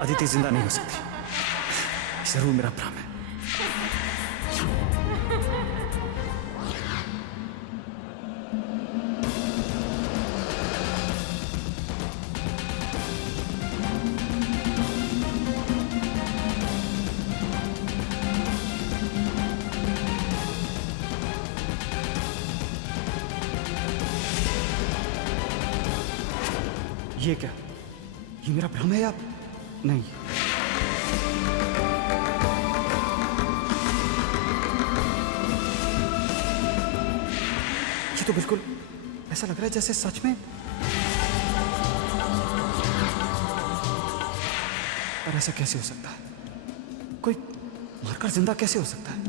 अदिति जिंदा नहीं हो सकती। जरूर मेरा भ्रम है। ये क्या? ये मेरा भ्रम है या नहीं? ये तो बिल्कुल ऐसा लग रहा है जैसे सच में। पर ऐसा कैसे हो सकता है? कोई मरकर जिंदा कैसे हो सकता है?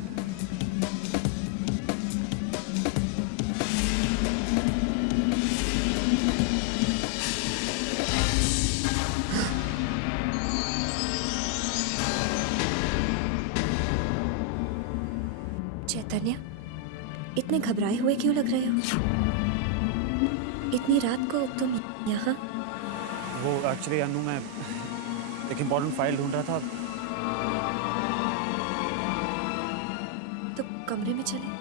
चैतन्य, इतने घबराए हुए क्यों लग रहे हो? इतनी रात को तुम यहाँ? वो एक्चुअली अनु, मैं एक इम्पोर्टेंट फाइल ढूंढ रहा था। तो कमरे में चले।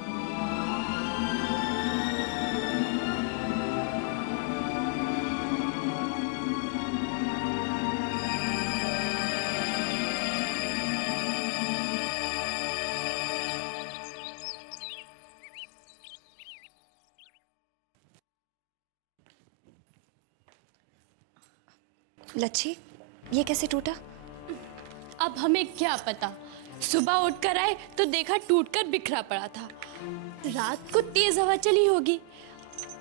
लच्छी, ये कैसे टूटा? अब हमें क्या पता, सुबह उठकर आए तो देखा टूटकर बिखरा पड़ा था। रात को तेज हवा चली होगी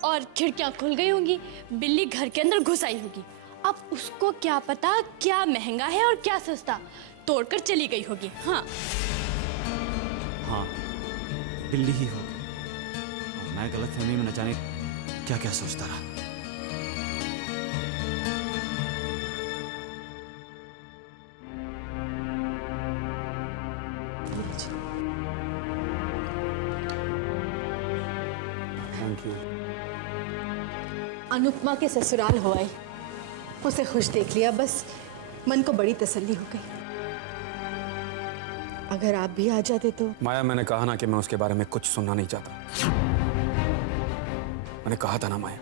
और खिड़कियां खुल गई होंगी, बिल्ली घर के अंदर घुस आई होगी। अब उसको क्या पता क्या महंगा है और क्या सस्ता, तोड़कर चली गई होगी। हाँ हाँ, बिल्ली ही होगी। और मैं गलतफहमी में न जाने क्या क्या सोचता रहा। Thank you. अनुपमा के ससुराल हो आई, उसे खुश देख लिया, बस मन को बड़ी तसल्ली हो गई। अगर आप भी आ जाते तो। माया, मैंने कहा ना कि मैं उसके बारे में कुछ सुनना नहीं चाहता। मैंने कहा था ना माया।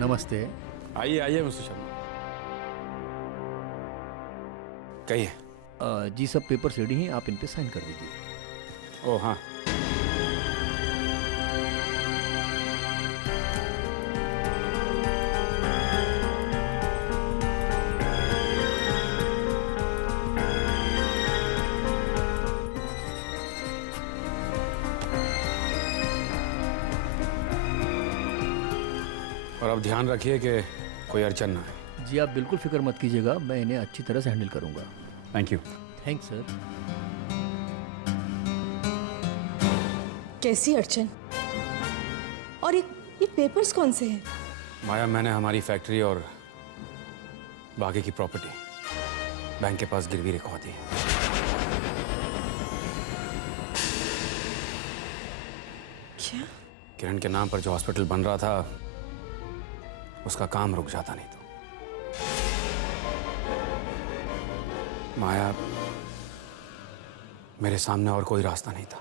नमस्ते। आइए आइए मिस्टर शर्मा, कहिए। जी सब पेपर्स रेडी हैं, आप इन पे साइन कर दीजिए। ओ हाँ, और अब ध्यान रखिए कि कोई अड़चन ना है। जी आप बिल्कुल फिक्र मत कीजिएगा, मैं इन्हें अच्छी तरह से हैंडल करूंगा। Thank you. Thanks sir. कैसी अड़चन? और ये पेपर्स कौन से हैं? माया, मैंने हमारी फैक्ट्री और बाकी की प्रॉपर्टी बैंक के पास गिरवी रखवा दी है। क्या? किरण के नाम पर जो हॉस्पिटल बन रहा था, उसका काम रुक जाता नहीं तो। माया, मेरे सामने और कोई रास्ता नहीं था।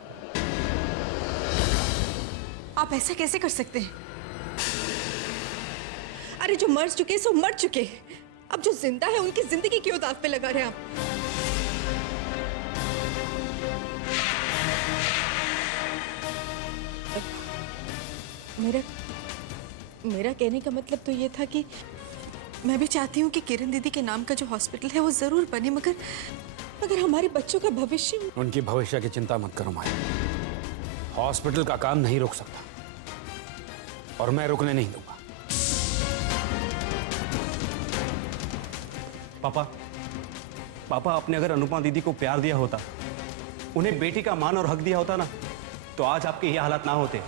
आप ऐसा कैसे कर सकते हैं? अरे जो मर चुके सो मर चुके, अब जो जिंदा है उनकी जिंदगी क्यों दांव पे लगा रहे हैं आप? मेरा कहने का मतलब तो ये था कि मैं भी चाहती हूँ कि किरण दीदी के नाम का जो हॉस्पिटल है वो जरूर बने, मगर हमारे बच्चों का भविष्य। उनकी भविष्य की चिंता मत करो माया। हॉस्पिटल का काम नहीं रुक सकता और मैं रुकने नहीं दूंगा। पापा, आपने अगर अनुपमा दीदी को प्यार दिया होता, उन्हें बेटी का मान और हक दिया होता ना, तो आज आपके ये हालात ना होते।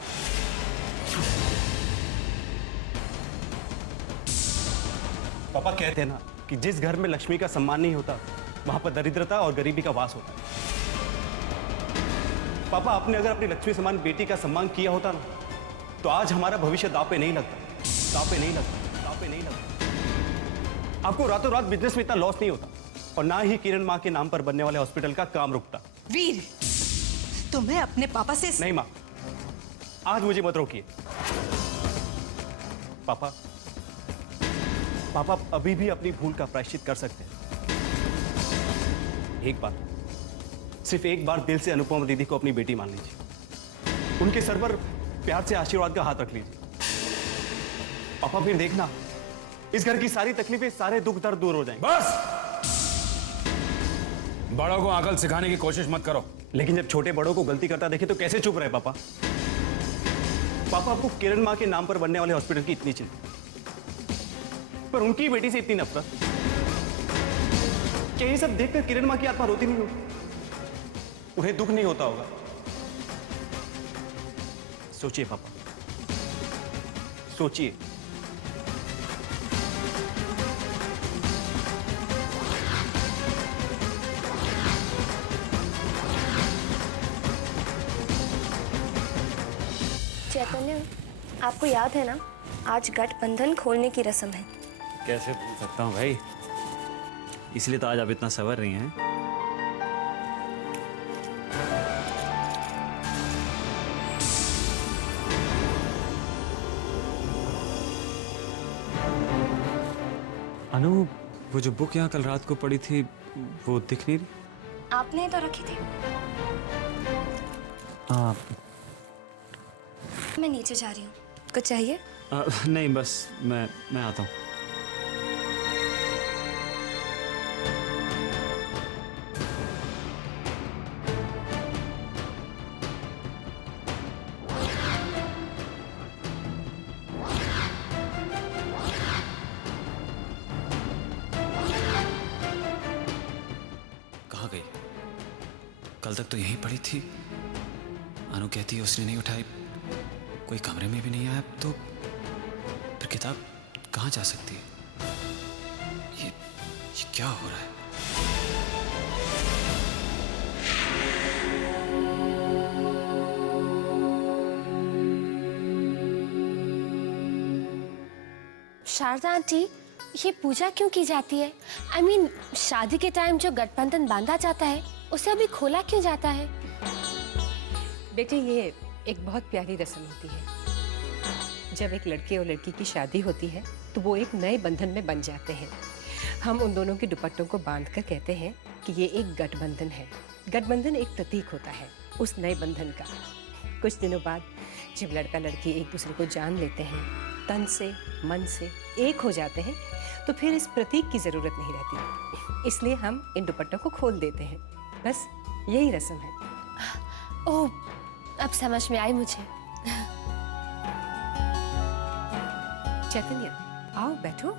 पापा कहते हैं ना कि जिस घर में लक्ष्मी का सम्मान नहीं होता, वहां पर दरिद्रता और गरीबी का वास होता है। पापा, आपने अगर अपनी लक्ष्मी समान बेटी का सम्मान किया होता ना, तो आज हमारा भविष्य दांव पे नहीं लगता, दांव पे नहीं लगता, दांव पे नहीं लगता। आपको रातों रात बिजनेस में इतना लॉस नहीं होता और ना ही किरण माँ के नाम पर बनने वाले हॉस्पिटल का काम रुकता। वीर, तुम्हें अपने पापा से नहीं माँ, आज मुझे मत रोकिए। पापा पापा अभी भी अपनी भूल का प्रायश्चित कर सकते हैं। एक बार, सिर्फ एक बार दिल से अनुपमा दीदी को अपनी बेटी मान लीजिए। उनके सर पर प्यार से आशीर्वाद का हाथ रख लीजिए। पापा फिर देखना, इस घर की सारी तकलीफें, सारे दुख दर्द दूर हो जाएंगे। बस बड़ों को अकल सिखाने की कोशिश मत करो। लेकिन जब छोटे बड़ों को गलती करता देखे तो कैसे चुप रहे पापा? पापा आपको किरण माँ के नाम पर बनने वाले हॉस्पिटल की इतनी चिंता, पर उनकी बेटी से इतनी नफरत। क्या ये सब देखकर किरण माँ की आत्मा रोती नहीं होगी? उन्हें दुख नहीं होता होगा? सोचिए पापा, सोचिए। चैतन्य, आपको याद है ना, आज गठबंधन खोलने की रस्म है। कैसे भूल सकता हूँ भाई, इसलिए तो आज आप इतना सवर रही हैं। अनु, वो जो बुक यहाँ कल रात को पड़ी थी वो दिख नहीं रही। आपने ही तो रखी थी। मैं नीचे जा रही हूँ, कुछ चाहिए? नहीं, बस मैं आता हूँ। कहाँ गई? कल तक तो यहीं पड़ी थी। अनु कहती है उसने नहीं उठाई, कोई कमरे में भी नहीं आया, तो फिर किताब कहाँ जा सकती है? ये क्या हो रहा है? शारदा आंटी, ये पूजा क्यों की जाती है? I mean, शादी के टाइम जो गठबंधन बांधा जाता है उसे अभी खोला क्यों जाता है? बेटे, ये एक बहुत प्यारी रस्म होती है। जब एक लड़के और लड़की की शादी होती है तो वो एक नए बंधन में बन जाते हैं। हम उन दोनों के दुपट्टों को बांधकर कहते हैं कि ये एक गठबंधन है। गठबंधन एक प्रतीक होता है उस नए बंधन का। कुछ दिनों बाद जब लड़का लड़की एक दूसरे को जान लेते हैं, तन से मन से एक हो जाते हैं, तो फिर इस प्रतीक की ज़रूरत नहीं रहती। इसलिए हम इन दुपट्टों को खोल देते हैं। बस यही रस्म है। ओह, अब समझ में आई मुझे। चैतन्य, आओ बैठो।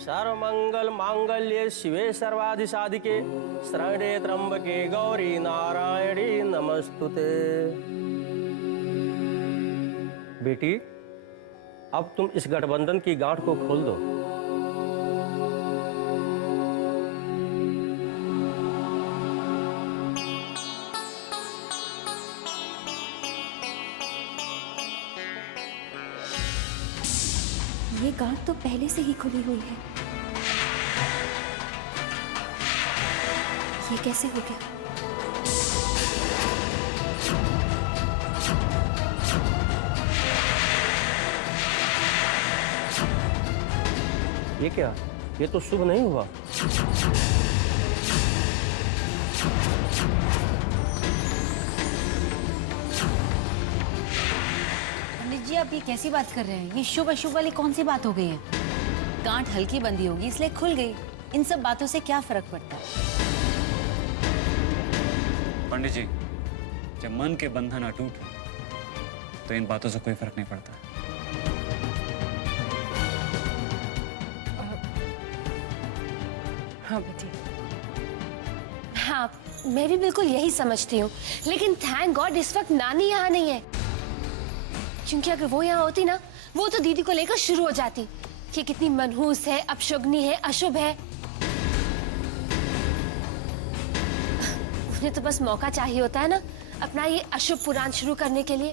सर्वमंगल मांगल्ये शिवे सर्वाधि साधिके शरण्ये त्र्यंबके गौरी नारायणी नमस्तुते। बेटी, अब तुम इस गठबंधन की गांठ को खोल दो। ये गांठ तो पहले से ही खुली हुई है। ये कैसे हो गया? ये क्या? ये तो शुभ नहीं हुआ। पंडित जी, आप ये कैसी बात कर रहे हैं? ये शुभ अशुभ वाली कौन सी बात हो गई है? गांठ हल्की बंदी होगी इसलिए खुल गई। इन सब बातों से क्या फर्क पड़ता है? पंडित जी, जब मन के बंधन अटूट हो तो इन बातों से कोई फर्क नहीं पड़ता। हाँ बेटी। हाँ, मैं भी बिल्कुल यही समझती हूँ, लेकिन थैंक गॉड इस वक्त नानी यहाँ नहीं है। क्योंकि अगर वो यहाँ होती ना, वो तो दीदी को लेकर शुरू हो जाती कि कितनी मनहूस है, अपशुगनी है, अशुभ है। उन्हें तो बस मौका चाहिए होता है ना, अपना ये अशुभ पुराण शुरू करने के लिए।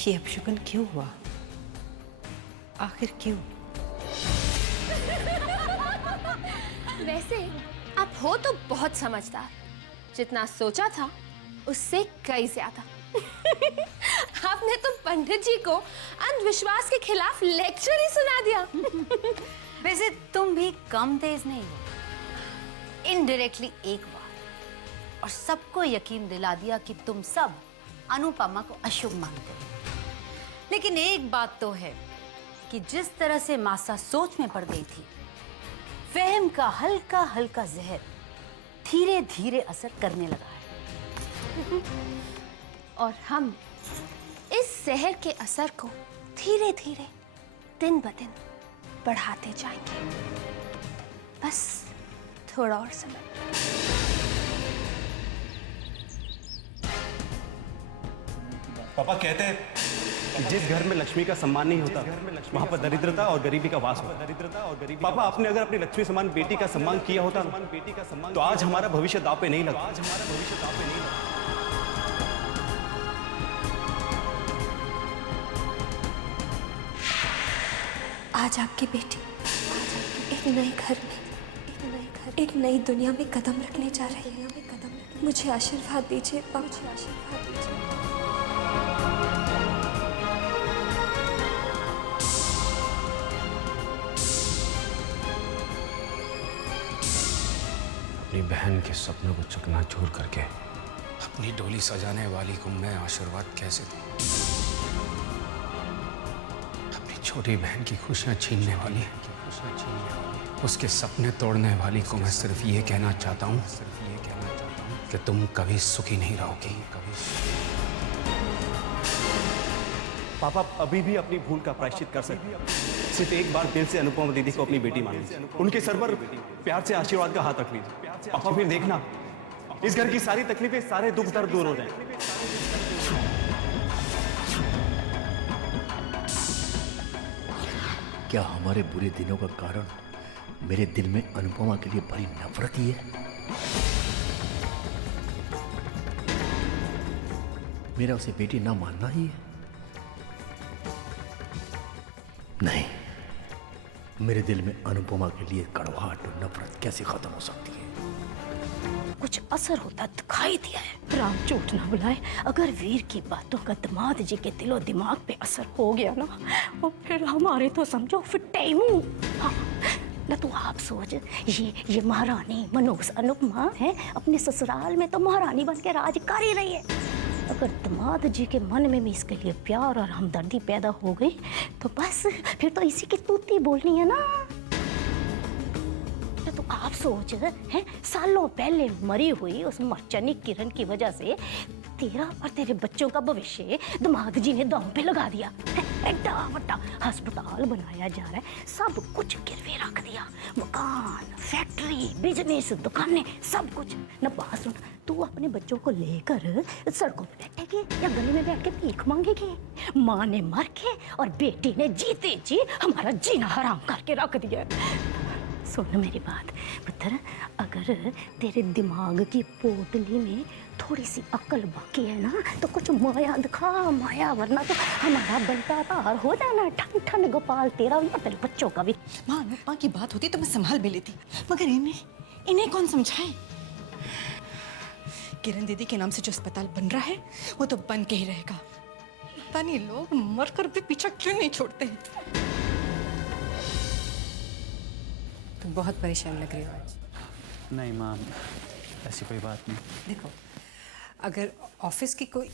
ये अपशगुन क्यों हुआ? आखिर क्यों? वैसे आप हो तो बहुत समझदार, जितना सोचा था उससे कई ज्यादा। आपने तो पंडित जी को अंधविश्वास के खिलाफ लेक्चर ही सुना दिया। वैसे तुम भी कम तेज नहीं हो। इनडायरेक्टली एक बार और सबको यकीन दिला दिया कि तुम सब अनुपमा को अशुभ मानते हो। लेकिन एक बात तो है कि जिस तरह से मासा सोच में पड़ गई थी, वहम का हल्का हल्का जहर धीरे धीरे असर करने लगा है। और हम इस जहर के असर को धीरे धीरे दिन ब दिन बढ़ाते जाएंगे। बस थोड़ा और समय। पापा कहते हैं जिस घर में लक्ष्मी का सम्मान नहीं होता वहां पर दरिद्रता और गरीबी का वास होता। पापा, आपने अगर अपनी लक्ष्मी समान बेटी का सम्मान किया होता तो आज हमारा भविष्य दांव पे नहीं लगा। आज आपकी बेटी एक नए घर में, एक नई दुनिया में कदम रखने जा रही है। मुझे आशीर्वाद दीजिए पापा, मुझे आशीर्वाद दीजिए। अपनी बहन के सपनों को चकनाचूर करके अपनी डोली सजाने वाली को मैं आशीर्वाद कैसे दूं? अपनी छोटी बहन की खुशियां छीनने वाली, उसके सपने तोड़ने वाली को मैं सिर्फ ये कहना चाहता हूं कि तुम कभी सुखी नहीं रहोगी। पापा अभी भी अपनी भूल का प्रायश्चित कर सकते हैं। सिर्फ एक बार दिल से अनुपमा दीदी को अपनी बेटी मान लीजिए, उनके सर पर प्यार से आशीर्वाद का हाथ रख लीजिए। पापा फिर देखना, इस घर की सारी तकलीफें, सारे दुख दर्द दूर हो जाएंगे। क्या हमारे बुरे दिनों का कारण मेरे दिल में अनुपमा के लिए बड़ी नफरत ही है? मेरा उसे बेटी ना मानना ही है? नहीं, मेरे दिल में अनुपमा के लिए कड़वाहट और नफरत कैसे खत्म हो सकती है? कुछ असर होता दिखाई दिया है। राम झूठ ना बुलाए, अगर वीर की बातों का दामाद जी के दिलो दिमाग पे असर हो गया ना, और फिर हमारे तो समझो फिट्टे मुंह। हाँ, ना तो आप सोच, ये महारानी मनोज अनुपमा है, अपने ससुराल में तो महारानी बन के राज कर ही रही है। अगर दामाद जी के मन में भी इसके लिए प्यार और हमदर्दी पैदा हो गई तो बस फिर तो इसी की तूती बोलनी है ना। तो आप सोच हैं, सालों पहले मरी हुई उस मरचनी किरण की वजह से तेरा और तेरे बच्चों का भविष्य दामाद जी ने दांव पे लगा दिया। एड्डा बड़ा अस्पताल बनाया जा रहा है, सब कुछ गिरवे रख दिया, मकान, फैक्ट्री, बिजनेस, दुकानें, सब कुछ। न बात सुन, तू अपने बच्चों को लेकर सड़कों पे बैठेगी या गली में बैठ के भीख मांगेगी? माँ ने मर के और बेटी ने जीते जी हमारा जीना हराम करके रख दिया। सुन मेरी बात पुत्र, अगर तेरे दिमाग की पोटली में थोड़ी सी अक्ल बाकी है ना तो कुछ माया दिखा, माया, वरना तो हमारा बनता तार हो जाना। ठन ठन गोपाल तेरा भी और तेरे बच्चों का भी। माँ, अनुपमा की बात होती तो मैं संभाल भी लेती, मगर इन्हें कौन समझाए? किरण दीदी के नाम से जो अस्पताल बन रहा है वो तो बन के ही रहेगा। पता नहीं लोग मर कर भी पीछा क्यों नहीं छोड़ते हैं। तुम बहुत परेशान लग रही हो आज। नहीं माँ, ऐसी कोई बात नहीं। देखो, अगर ऑफिस की कोई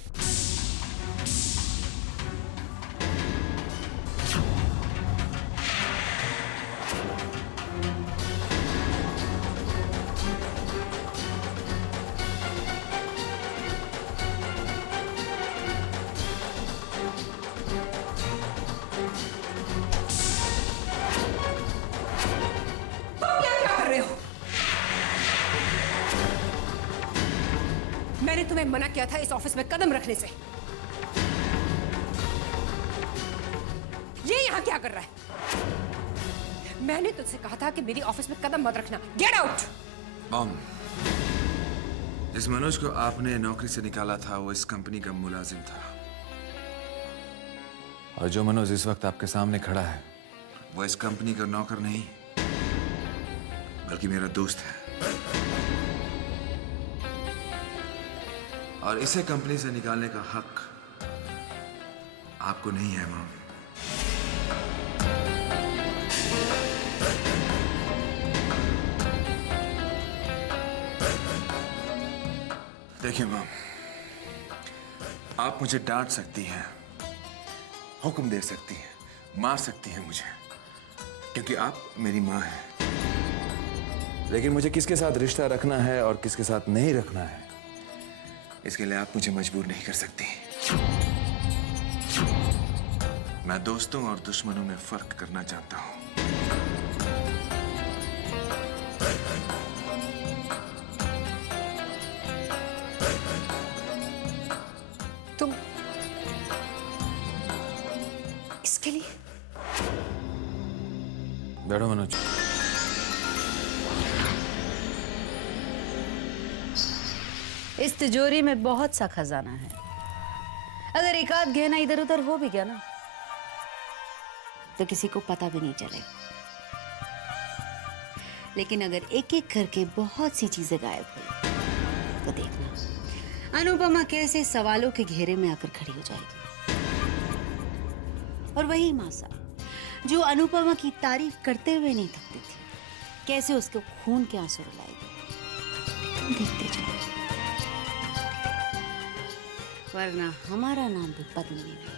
मैंने तुम्हें तुम्हें मना किया था इस ऑफिस में कदम रखने से। ये यहाँ क्या कर रहा है? मैंने तुझसे कहा था कि मेरी ऑफिस में कदम मत रखना। Get out. मॉम, जिस मनोज को आपने नौकरी से निकाला था वो इस कंपनी का मुलाजिम था, और जो मनोज इस वक्त आपके सामने खड़ा है वो इस कंपनी का नौकर नहीं बल्कि मेरा दोस्त है, और इसे कंपनी से निकालने का हक आपको नहीं है मॉम। देखिए मॉम, आप मुझे डांट सकती हैं, हुक्म दे सकती हैं, मार सकती हैं मुझे, क्योंकि आप मेरी माँ हैं। लेकिन मुझे किसके साथ रिश्ता रखना है और किसके साथ नहीं रखना है, इसके लिए आप मुझे मजबूर नहीं कर सकती। मैं दोस्तों और दुश्मनों में फर्क करना चाहता हूं। तुम इसके लिए? बैठो मनोज। इस तिजोरी में बहुत सा खजाना है। अगर एक आध गहना इधर उधर हो भी गया ना तो किसी को पता भी नहीं चलेगा। लेकिन अगर एक एक करके बहुत सी चीजें गायब हुई तो देखना अनुपमा कैसे सवालों के घेरे में आकर खड़ी हो जाएगी। और वही मासा जो अनुपमा की तारीफ करते हुए नहीं थकती थी, कैसे उसको खून के आंसू रुलाएगी। देखते जाओ, वरना हमारा नाम भी पद्मिनी नहीं।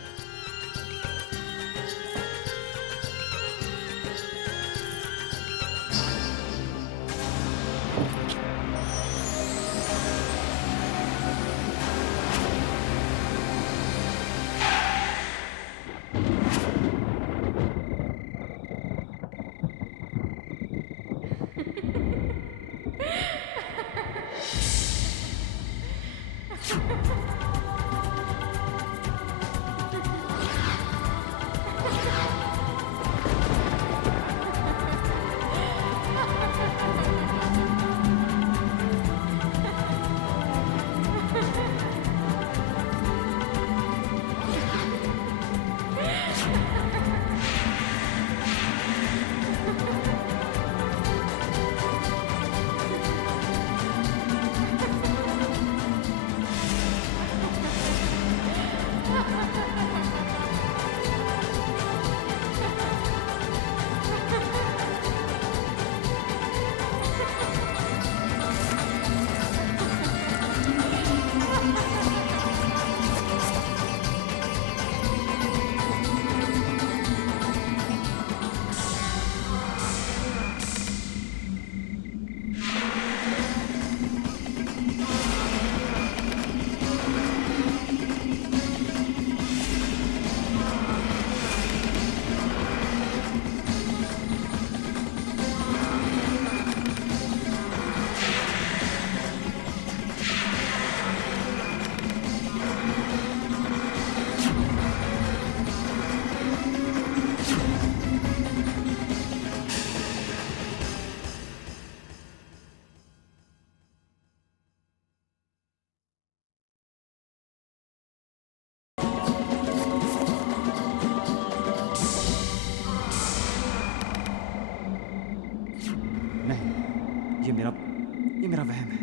ये मेरा वहम है।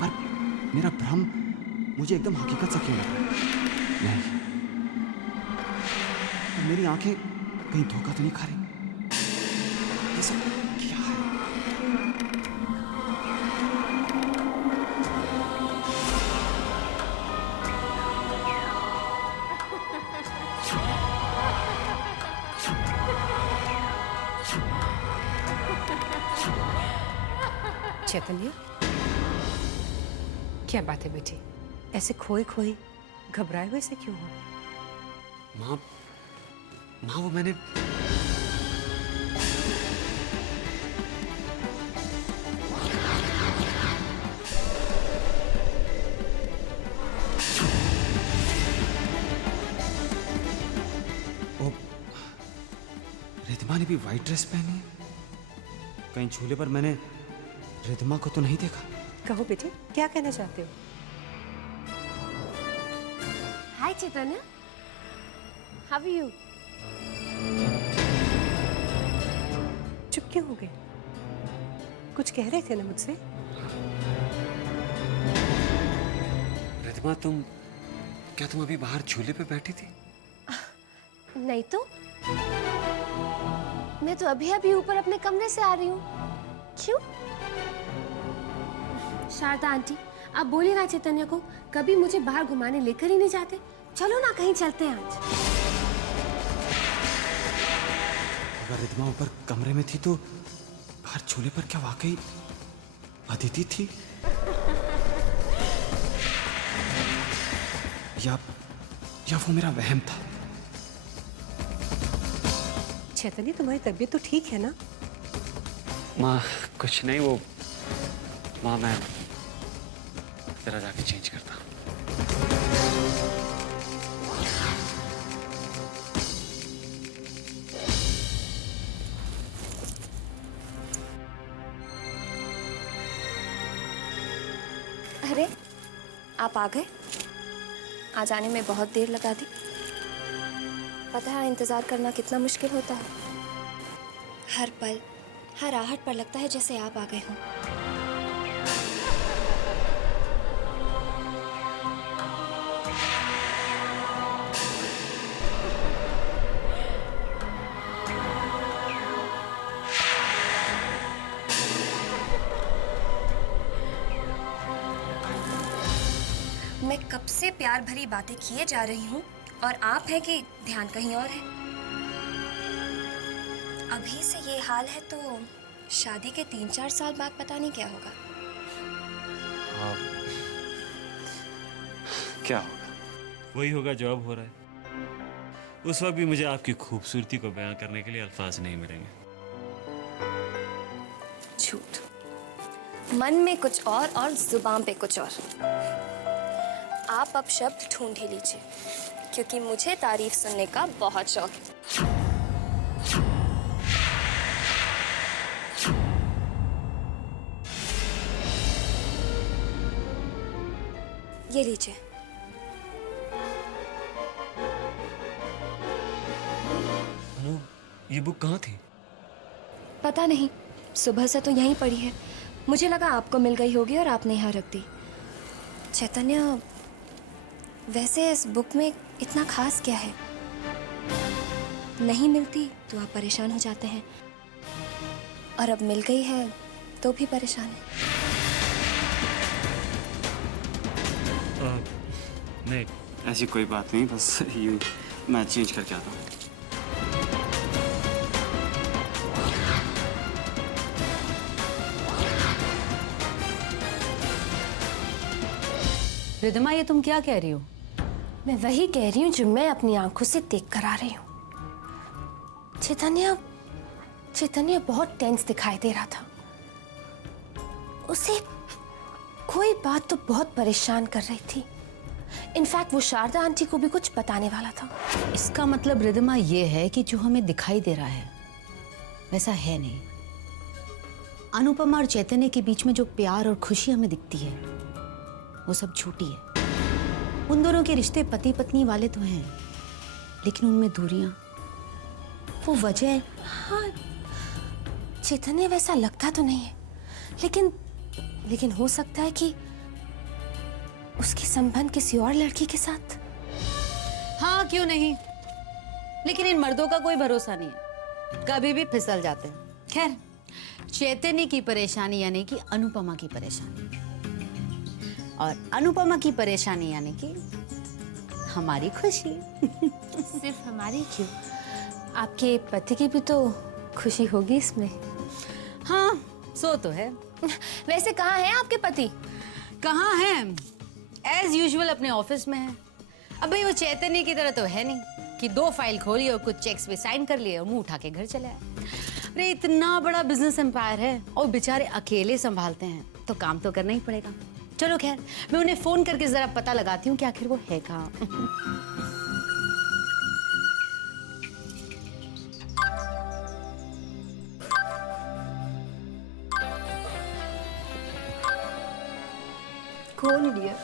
पर मेरा भ्रम मुझे एकदम हकीकत सा क्यों लग रहा है? नहीं, मेरी आंखें कहीं धोखा तो नहीं खा रही? ये सब क्या है? चैतन्य, क्या बात है बेटी? ऐसे खोई खोई घबराए हुए से क्यों हो? माँ, वो मैंने रिधिमा ने भी वाइट ड्रेस पहनी है। कहीं झूले पर मैंने रिधिमा को तो नहीं देखा। कहो बेटे, क्या कहना चाहते हो? हाय चैतन्य, हाउ आर यू? चुप क्यों हो गए? कुछ कह रहे थे ना मुझसे? रिधिमा क्या तुम अभी बाहर झूले पे बैठी थी? नहीं तो मैं तो अभी अभी ऊपर अपने कमरे से आ रही हूँ। क्यों? शारदा आंटी, आप बोलिए ना चैतन्य को, कभी मुझे बाहर घुमाने लेकर ही नहीं जाते। चलो ना कहीं चलते हैं आज। अगर रिधिमा ऊपर कमरे में थी तो बाहर झूले पर क्या वाकई अदिति थी? या वो मेरा वहम था? चैतन्य, तुम्हारी तबीयत तो ठीक है ना? माँ कुछ नहीं, वो माँ मैं जरा जाके चेंज करता हूँ। अरे आप आ गए? आ जाने में बहुत देर लगा दी। पता है इंतज़ार करना कितना मुश्किल होता है। हर पल हर आहट पर लगता है जैसे आप आ गए हों। मैं कब से प्यार भरी बातें किए जा रही हूँ और आप है कि ध्यान कहीं और है। अभी से ये हाल है तो शादी के 3-4 साल बाद पता नहीं क्या होगा। क्या होगा? वही होगा जो अब हो रहा है। उस वक्त भी मुझे आपकी खूबसूरती को बयां करने के लिए अल्फाज नहीं मिलेंगे। झूठ, मन में कुछ और जुबान पे कुछ और। आप अब शब्द ढूंढ ही लीजिए, क्योंकि मुझे तारीफ सुनने का बहुत शौक है। ये लीजिए। अनु, ये बुक कहाँ थी? पता नहीं, सुबह से तो यहीं पड़ी है। मुझे लगा आपको मिल गई होगी और आपने यहाँ रख दी। चैतन्य, वैसे इस बुक में इतना खास क्या है? नहीं मिलती तो आप परेशान हो जाते हैं, और अब मिल गई है तो भी परेशान है। नहीं, ऐसी कोई बात नहीं, बस यूं मैं चेंज करके आता हूँ। रिधिमा, ये तुम क्या कह रही हो? मैं वही कह रही हूँ जो मैं अपनी आंखों से देख कर आ रही हूँ। चैतन्य बहुत टेंस दिखाई दे रहा था। उसे कोई बात तो बहुत परेशान कर रही थी। इनफैक्ट वो शारदा आंटी को भी कुछ बताने वाला था। इसका मतलब रिधिमा ये है कि जो हमें दिखाई दे रहा है वैसा है नहीं। अनुपमा और चैतन्य के बीच में जो प्यार और खुशी हमें दिखती है वो सब झूठी है। उन दोनों के रिश्ते पति पत्नी वाले तो हैं, लेकिन उनमें दूरियां वो वजह है। हाँ, चैतन्य वैसा लगता तो नहीं है, लेकिन हो सकता है कि उसकी संबंध किसी और लड़की के साथ। हाँ, क्यों नहीं, लेकिन इन मर्दों का कोई भरोसा नहीं है, कभी भी फिसल जाते हैं। खैर, चैतन्य की परेशानी यानी कि अनुपमा की परेशानी, और अनुपमा की परेशानी यानी कि हमारी खुशी। सिर्फ हमारी क्यों, आपके पति की भी तो खुशी होगी इसमें। हाँ, सो तो है। वैसे कहाँ हैं आपके पति? कहाँ हैं? एज यूजुअल अपने ऑफिस में है। अब भाई वो चैतन्य की तरह तो है नहीं कि 2 फाइल खोली और कुछ चेक्स पे साइन कर लिए और मुंह उठा के घर चले आए। अरे इतना बड़ा बिजनेस एम्पायर है और बेचारे अकेले संभालते हैं, तो काम तो करना ही पड़ेगा। चलो खैर, मैं उन्हें फोन करके जरा पता लगाती हूँ कि आखिर वो है कहाँ। कौन डियर?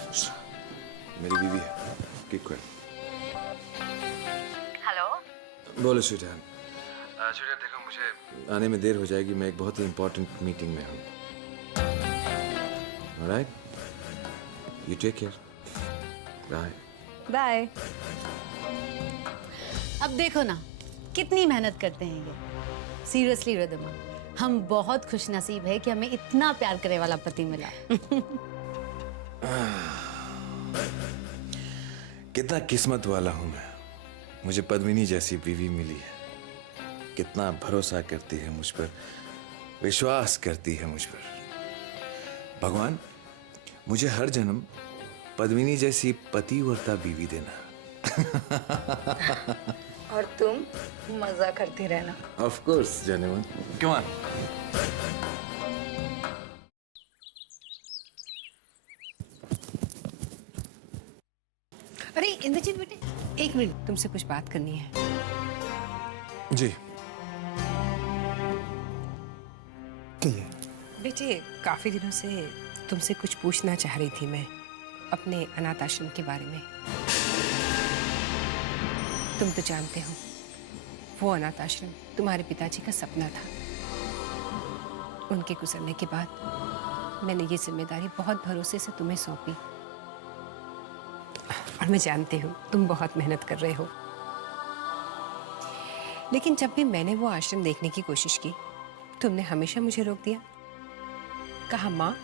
मेरी बीवी है, कीप क्वाइट। हेलो। बोलो स्वीटहार्ट। स्वीटहार्ट देखो, मुझे आने में देर हो जाएगी, मैं एक बहुत ही इंपॉर्टेंट मीटिंग में हूँ। Alright, you take care, bye. Bye. अब देखो ना कितनी मेहनत करते हैं ये। सीरियसली रिदमा, हम बहुत खुशनसीब है कि हमें इतना प्यार करने वाला पति मिला। कितना किस्मत वाला हूं मैं, मुझे पद्मिनी जैसी बीवी मिली है। कितना भरोसा करती है मुझ पर, विश्वास करती है मुझ पर। भगवान मुझे हर जन्म पद्मिनी जैसी पतिव्रता बीवी देना। और तुम मजा करते रहना। ऑफ कोर्स जाने मन, कम ऑन। अरे इंद्रजीत बेटे, एक मिनट, तुमसे कुछ बात करनी है। जी कहिए। बेटे, काफी दिनों से तुमसे कुछ पूछना चाह रही थी मैं, अपने अनाथ आश्रम के बारे में। तुम तो जानते हो, वो अनाथ आश्रम तुम्हारे पिताजी का सपना था। उनके गुजरने के बाद मैंने ये जिम्मेदारी बहुत भरोसे से तुम्हें सौंपी। और मैं जानती हूँ तुम बहुत मेहनत कर रहे हो, लेकिन जब भी मैंने वो आश्रम देखने की कोशिश की, तुमने हमेशा मुझे रोक दिया। कहा, माँ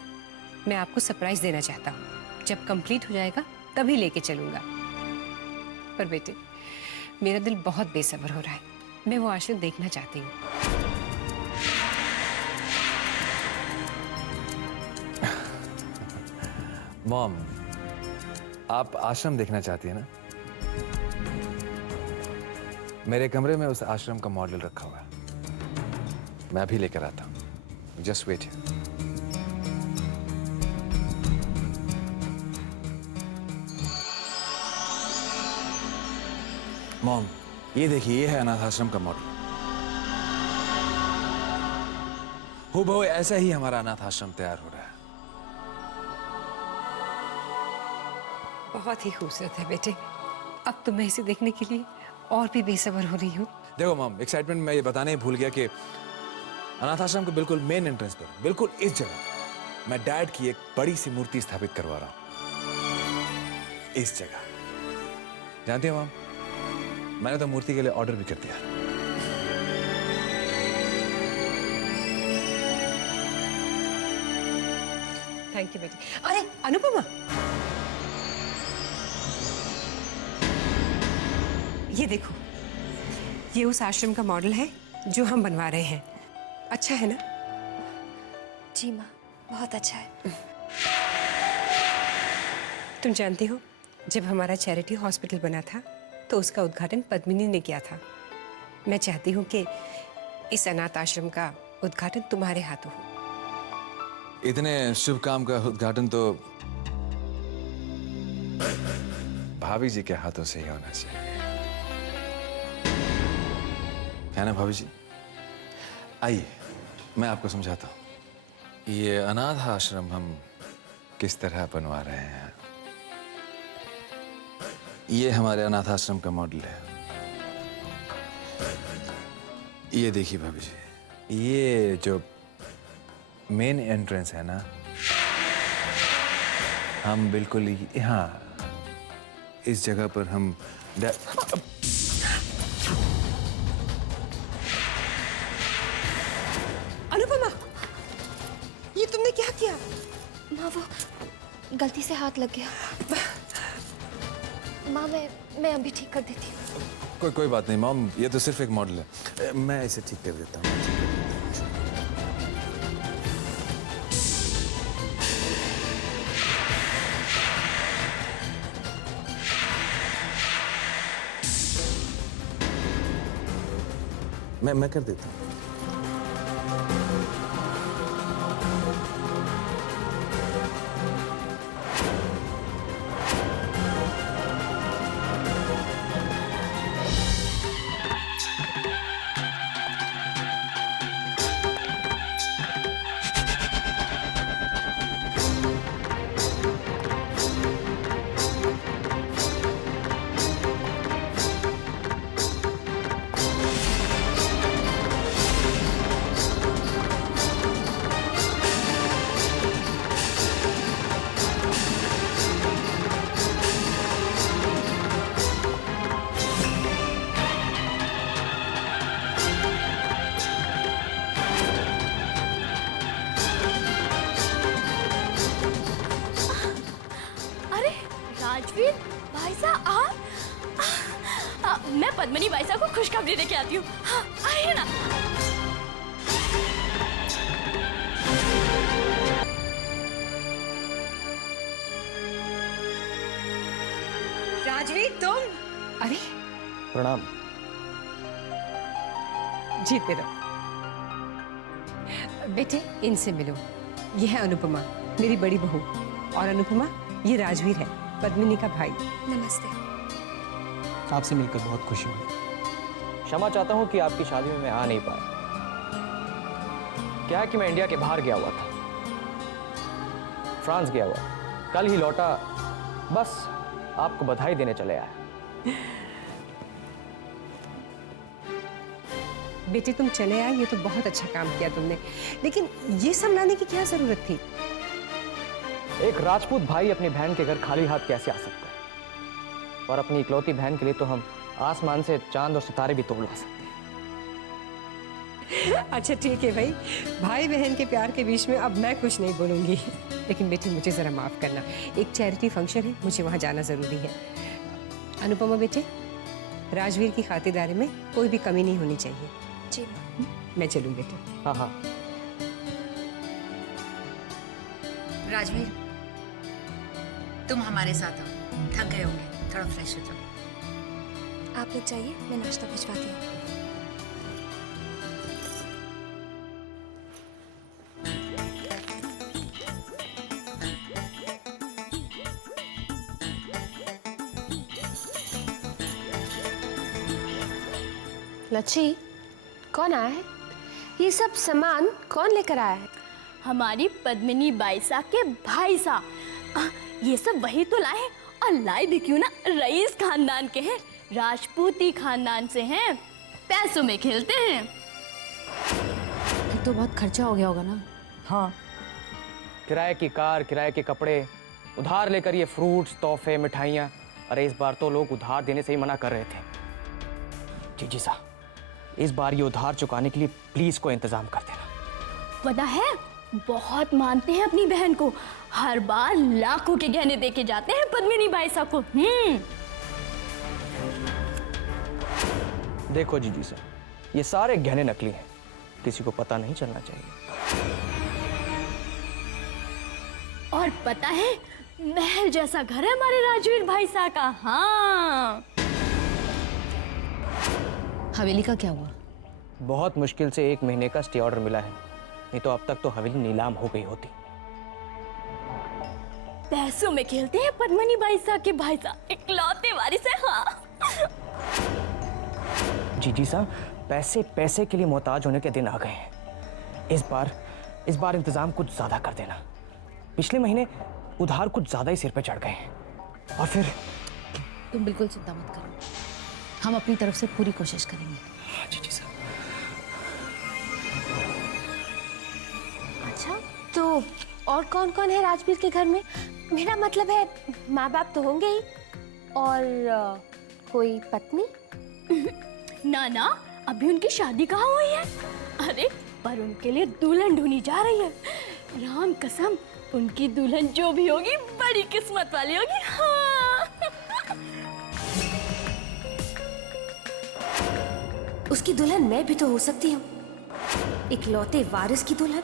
मैं आपको सरप्राइज देना चाहता हूँ, जब कंप्लीट हो जाएगा तभी लेके चलूंगा। पर बेटे, मेरा दिल बहुत बेसब्र हो रहा है, मैं वो आश्रम देखना चाहती हूँ। मॉम, आप आश्रम देखना चाहती है ना? मेरे कमरे में उस आश्रम का मॉडल रखा हुआ है, मैं अभी लेकर आता हूँ। Just wait here. मॉम, ये देखिए, ये है अनाथ आश्रम का मॉडल। हूबहू ऐसा ही हमारा अनाथ आश्रम तैयार हो रहा है। बहुत ही खूबसूरत है बेटे। अब तो मैं इसे देखने के लिए और भी बेसब्र हो रही हूँ। देखो मॉम, एक्साइटमेंट में ये बताने ही भूल गया कि अनाथ आश्रम के बिल्कुल मेन एंट्रेंस पर, बिल्कुल इस जगह, मैं डैड की एक बड़ी सी मूर्ति स्थापित करवा रहा हूँ। इस जगह, जानती हो मॉम, मैंने तो मूर्ति के लिए ऑर्डर भी कर दिया। थैंक यू बेटे। अरे अनुपमा, ये देखो, ये उस आश्रम का मॉडल है जो हम बनवा रहे हैं। अच्छा है ना? जी माँ, बहुत अच्छा है। तुम जानती हो, जब हमारा चैरिटी हॉस्पिटल बना था तो उसका उद्घाटन पद्मिनी ने किया था। मैं चाहती हूँ कि इस अनाथ आश्रम का उद्घाटन तुम्हारे हाथों हो। इतने शुभ काम का उद्घाटन तो भाभी जी के हाथों से ही होना चाहिए, है ना भाभी जी? आइए, मैं आपको समझाता हूँ। ये अनाथ आश्रम हम किस तरह बनवा रहे हैं। ये हमारे अनाथ आश्रम का मॉडल है। ये देखिए भाभी जी, ये जो मेन एंट्रेंस है ना, हम बिल्कुल यहाँ इस जगह पर हम अनुपमा, ये तुमने क्या किया? माँ, वो गलती से हाथ लग गया। माँ, मैं अभी ठीक कर देती हूँ। कोई बात नहीं मॉम, ये तो सिर्फ एक मॉडल है, मैं इसे ठीक कर देता हूँ। मैं कर देता हूँ। राजवीर भाई साहब आप मैं पद्मिनी भाई साहब को खुशखबरी देके आती हूँ। हाँ, आइए ना। राजवीर तुम? अरे प्रणाम। जीते रहो। बेटे इनसे मिलो, ये है अनुपमा, मेरी बड़ी बहू। और अनुपमा, ये राजवीर है, पद्मिनी का भाई। नमस्ते। आपसे मिलकर बहुत खुशी हुई। क्षमा चाहता हूँ कि आपकी शादी में मैं आ नहीं पाया। क्या है कि मैं इंडिया के बाहर गया हुआ था, फ्रांस गया हुआ, कल ही लौटा, बस आपको बधाई देने चले आया। बेटे तुम चले आए, ये तो बहुत अच्छा काम किया तुमने, लेकिन ये सब लाने की क्या जरूरत थी? एक राजपूत भाई अपनी बहन के घर खाली हाथ कैसे आ सकता है? और अपनी इकलौती बहन के लिए तो हम आसमान से चांद और सितारे भी तोड़ ला सकते हैं। अच्छा ठीक है भाई, भाई बहन के प्यार के बीच में अब मैं कुछ नहीं बोलूंगी। लेकिन बेटे मुझे जरा माफ करना, एक चैरिटी फंक्शन है, मुझे वहां जाना जरूरी है। अनुपमा बेटे, राजवीर की खातिरदारी में कोई भी कमी नहीं होनी चाहिए। जी मैं चलूं बेटे? हाँ हाँ। राजवीर, तुम हमारे साथ आओ, थक गए होंगे, थोड़ा फ्रेश हो जाओ। आप लोग जाइए, मैं नाश्ता भिजवाती हूँ। लच्छी, कौन आया है? ये सब सामान कौन लेकर आया है? हमारी पद्मिनी बाईसा के भाई साहब। ये सब वही तो लाए हैं, और लाए भी क्यों ना, रईस खानदान के हैं, राजपूती खानदान से हैं, पैसों में खेलते हैं। तो बहुत खर्चा हो गया होगा ना? हाँ, किराए की कार, किराए के कपड़े, उधार लेकर ये फ्रूट्स, तोहफे, मिठाइयाँ। अरे इस बार तो लोग उधार देने से ही मना कर रहे थे। जी साहब, इस बार ये उधार चुकाने के लिए प्लीज कोई इंतजाम कर देना। पता है, बहुत मानते हैं अपनी बहन को, हर बार लाखों के गहने देके जाते हैं पद्मिनी भाई साहब को। देखो जीजी साहब, ये सारे गहने नकली हैं, किसी को पता नहीं चलना चाहिए। और पता है, महल जैसा घर है हमारे राजवीर भाई साहब का। हाँ। हवेली का क्या हुआ? बहुत मुश्किल से 1 महीने का स्टे ऑर्डर मिला है, नहीं तो अब तक तो हवेली नीलाम हो गई होती। पैसों में खेलते हैं पद्मिनी भाई साहब के भाई साहब, इकलौते वारिस है। हाँ। जी साहब, पैसे पैसे के लिए मोहताज होने के दिन आ गए हैं। इस बार इंतजाम कुछ ज्यादा कर देना। पिछले महीने उधार कुछ ज्यादा ही सिर पे चढ़ गए हैं, और फिर तुम बिल्कुल चिंता मत करो, हम अपनी तरफ से पूरी कोशिश करेंगे। जी साहब। अच्छा, तो और कौन कौन है राजवीर के घर में? मेरा मतलब है, माँ बाप तो होंगे ही, और कोई पत्नी? ना ना, अभी उनकी शादी कहाँ हुई है। अरे पर उनके लिए दुल्हन ढूंढी जा रही है। राम कसम, उनकी दुल्हन जो भी होगी बड़ी किस्मत वाली होगी। हाँ। उसकी दुल्हन मैं भी तो हो सकती हूँ, इकलौते वारिस की दुल्हन।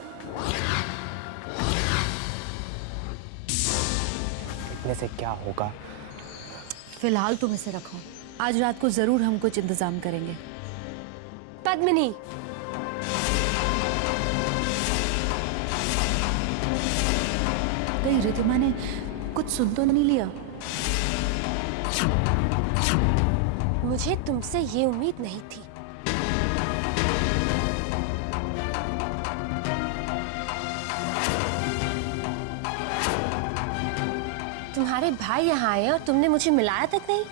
इतने से क्या होगा? फिलहाल तुम इसे रखो, आज रात को जरूर हम कुछ इंतजाम करेंगे। पद्मिनी, कहीं रिद्धिमा ने कुछ सुन तो नहीं लिया? मुझे तुमसे ये उम्मीद नहीं थी। तुम्हारे भाई यहाँ आए और तुमने मुझे मिलाया तक नहीं।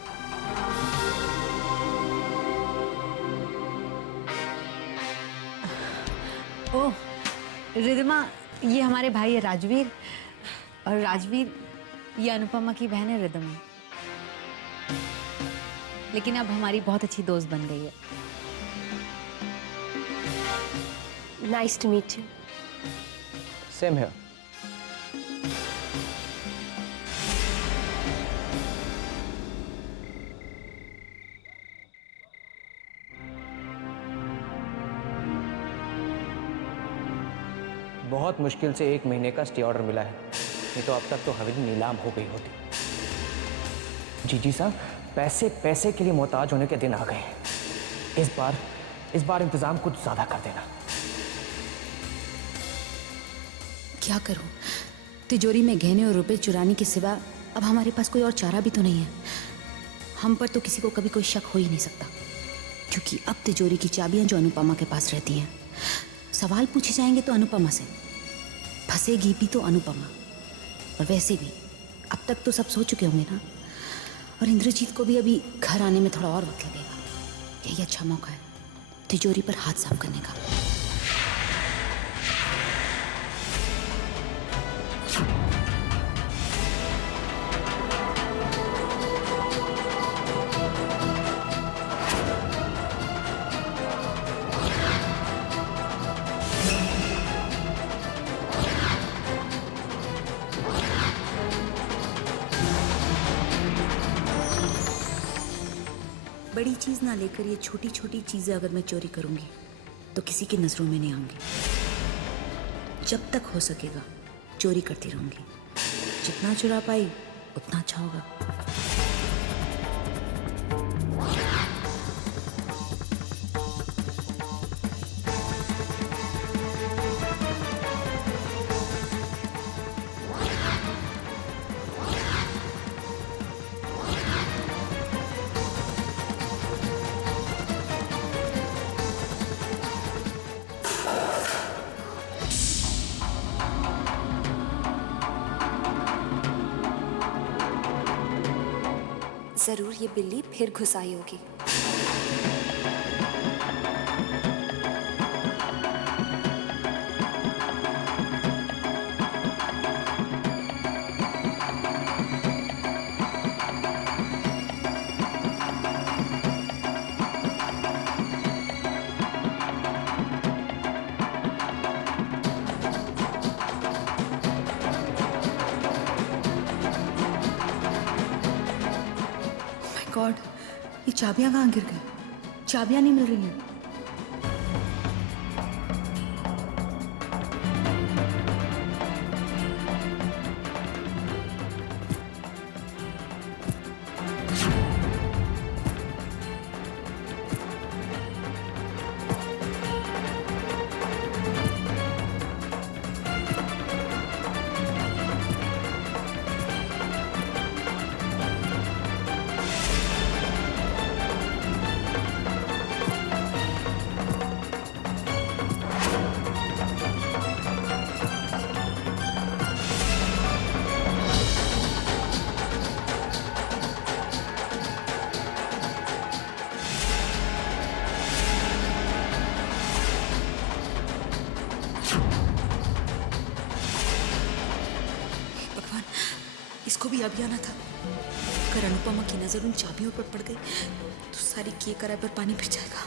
ओह रिद्धिमा, ये हमारे भाई है राजवीर, और राजवीर ये अनुपमा की बहन है रिद्धिमा। लेकिन अब हमारी बहुत अच्छी दोस्त बन गई है। Nice to meet you. Same here. बहुत मुश्किल से 1 महीने का स्टे ऑर्डर मिला है, नहीं तो अब तक तो हवेली नीलाम हो गई होती। जीजी साहब, पैसे पैसे के लिए मोहताज होने के दिन आ गए हैं। इस बार इंतजाम कुछ ज्यादा कर देना। क्या करूं? तिजोरी में गहने और रुपए चुराने के सिवा अब हमारे पास कोई और चारा भी तो नहीं है। हम पर तो किसी को कभी कोई शक हो ही नहीं सकता, क्योंकि अब तिजोरी की चाबियां जो अनुपमा के पास रहती हैं। सवाल पूछे जाएंगे तो अनुपमा से, फंसेगी भी तो अनुपमा। और वैसे भी अब तक तो सब सो चुके होंगे ना, और इंद्रजीत को भी अभी घर आने में थोड़ा और वक्त लगेगा। यही अच्छा मौका है तिजोरी पर हाथ साफ करने का। बड़ी चीज ना लेकर ये छोटी छोटी चीजें अगर मैं चोरी करूंगी तो किसी की नजरों में नहीं आऊंगी। जब तक हो सकेगा चोरी करती रहूंगी। जितना चुरा पाई उतना अच्छा होगा। जरूर ये बिल्ली फिर घुस आई होगी। गॉड, ये चाबियां कहाँ गिर गई? चाबियां नहीं मिल रही हैं। इसको भी अभी आना था। अगर अनुपमा की नजर उन चाबियों पर पड़ गई तो सारी किए कराए पर पानी फिर जाएगा।